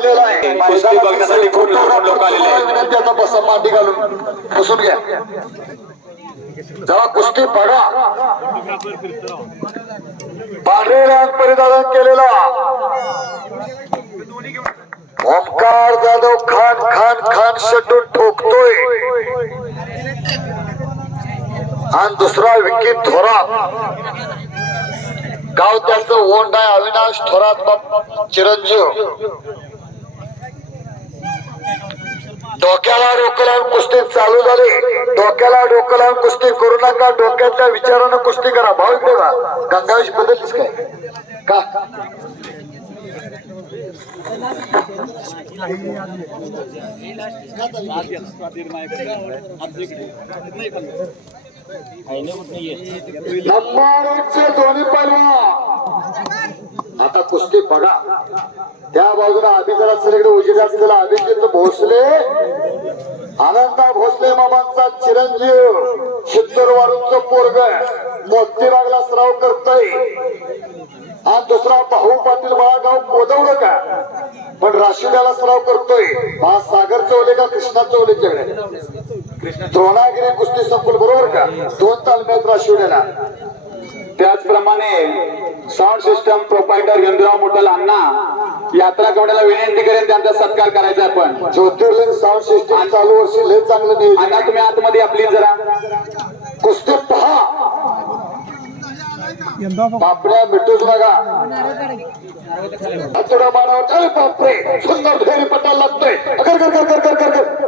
दिलेला आहे. कुस्ती बघण्यासाठी खूप लांबून लोक आलेले आहेत. विनंती आता बसा मांडी घालून. बसून घ्या. जेव्हा कुस्ती बघा. पांढरे रंग परिधान केलेला. ओमकार जाधव खान खान खान शटून ठोकतोय. आणि दुसरा विकी थोरात. गाव त्याचं ओंड आहे अविनाश थोरात चिरंजीव. डोक्याला डोकं लावून कुस्ती चालू झाली. डोक्याला डोकं लावून कुस्ती करू नका. डोक्याच्या विचारानं कुस्ती करा. भाऊ देवा. बा गंगावेश बदललीस काय? का? नंबर एकचे दोन्ही पैलवान कुस्ती बघा त्या बाजूला अभिकरा सरीकडे उजिरे असलेला अभिजित भोसले. अनंता भोसले मामांचा चिरंजीव. शित्तर वारूंच पोरग. मोतीबागला सराव करतोय. हा दुसरा भाऊ पाटील बाळागाव कोदवड का पण राशिवड्याला सराव करतोय. हा सागर चौले का कृष्णा चौलेच्याकडे द्रोणागिरी कुस्ती संकुल बरोबर का? दोन तालम्यात राशिवड्याला त्याचप्रमाणे साऊंड सिस्टम प्रोपायटर गंधराव मोठल अण्णा यात्रा कवड्याला विनंती करेन त्यांचा सत्कार करायचा आपण ज्योतिर्लिंग साऊंड सिस्टम चालू वर्षी लय चांगलं नियोजन. अण्णा तुम्ही आतमध्ये आपली जरा कुस्ती पहा. बापड्या मिठूच बघा. आतडा मानव अरे बापरे सुंदर फेरी पटायला लागतोय. कर कर कर कर कर कर कर.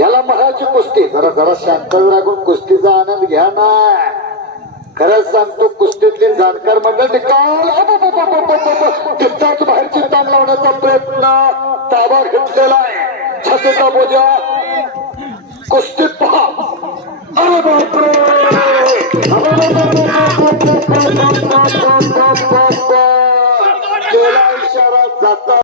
याला म्हणायची कुस्ती. जरा जरा शांत राखून कुस्तीचा आनंद घ्या ना. खरंच सांगतो कुस्तीतली जाणकार मंडळ निकाल. तिथाच बाहेरची ताण लावण्याचा प्रयत्न ताबा घेतलेला आहे. छातीचा बोजा. कुस्तीत पहा. अरे बापरे! इशारा जाता